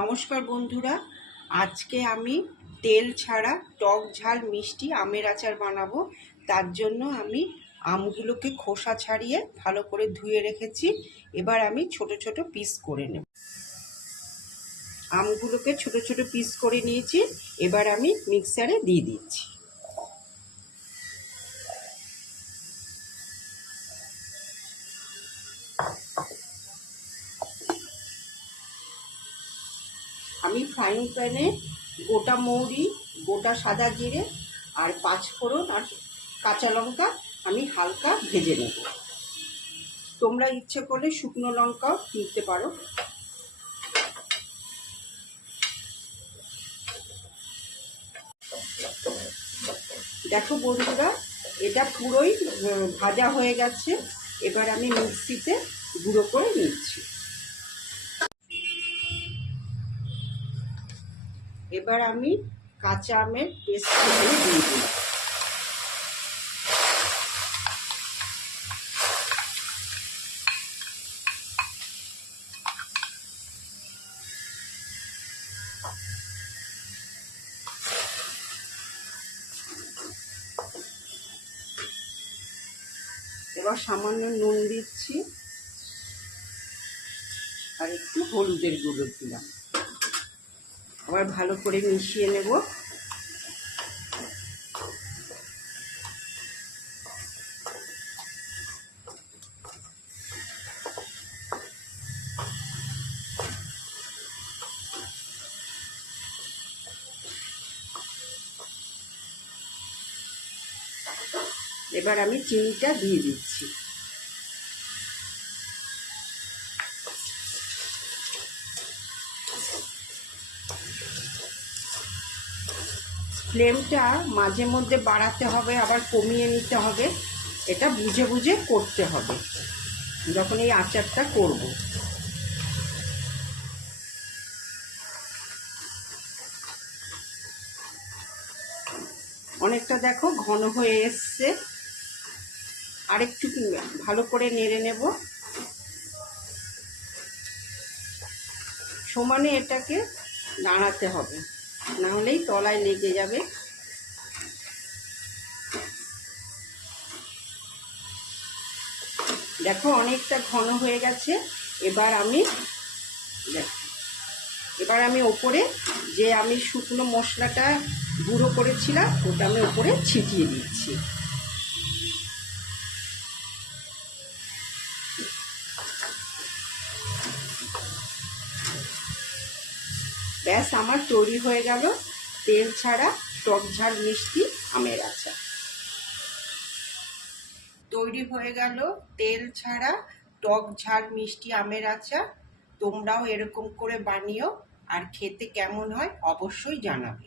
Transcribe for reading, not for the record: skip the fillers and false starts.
নমস্কার বন্ধুরা, আজকে আমি তেল ছাড়া টক ঝাল মিষ্টি আমের আচার বানাবো। তার জন্য আমি আমগুলোকে খোসা ছাড়িয়ে ভালো করে ধুয়ে রেখেছি। এবার আমি ছোট ছোট পিস করে নেব। আমগুলোকে ছোট ছোট পিস করে নিয়েছি, এবার আমি মিক্সারে দিয়ে দিচ্ছি। আমি ফ্রাইং প্যানে গোটা মৌরি, গোটা সাদা জিরে আর 5 ফোড়ন আর কাঁচা লঙ্কা আমি হালকা ভেজে নেব। তোমরা ইচ্ছে করলে শুকনো লঙ্কাও দিতে পারো। দেখো বন্ধুরা, এটা পুরোই ভাজা হয়ে গেছে। এবার আমি মিক্সিতে গুঁড়ো করে নিচ্ছি। এবার আমি কাঁচা আমের পেস্ট দিয়ে দিই। এবার সামান্য নুন দিচ্ছি আর একটু হলুদের গুঁড়ো দিলাম। আবার ভালো করে মিশিয়ে নেব। এবার আমি চিনিটা দিয়ে দিচ্ছি। ফ্লেমটা মাঝে মধ্যে বাড়াতে হবে, আবার কমিয়ে নিতে হবে। এটা বুঝে বুঝে করতে হবে যখন এই আচারটা করব। অনেকটা দেখো ঘন হয়ে এসছে। আরেকটু ভালো করে নেড়ে নেব। সমানে এটাকে নাড়াতে হবে, না হলেই তলায় লেগে যাবে। দেখো অনেকটা ঘন হয়ে গেছে। এবার আমি ওপরে যে আমি শুকনো মশলাটা গুঁড়ো করেছিলাম ওটা আমি ওপরে ছিটিয়ে দিচ্ছি। ব্যাস, আমার তৈরি হয়ে গেল তেল ছাড়া টক ঝাল মিষ্টি আমের আচার। তৈরি হয়ে গেল তেল ছাড়া টক ঝাল মিষ্টি আমের আচার। তোমরাও এরকম করে বানিও, আর খেতে কেমন হয় অবশ্যই জানাবে।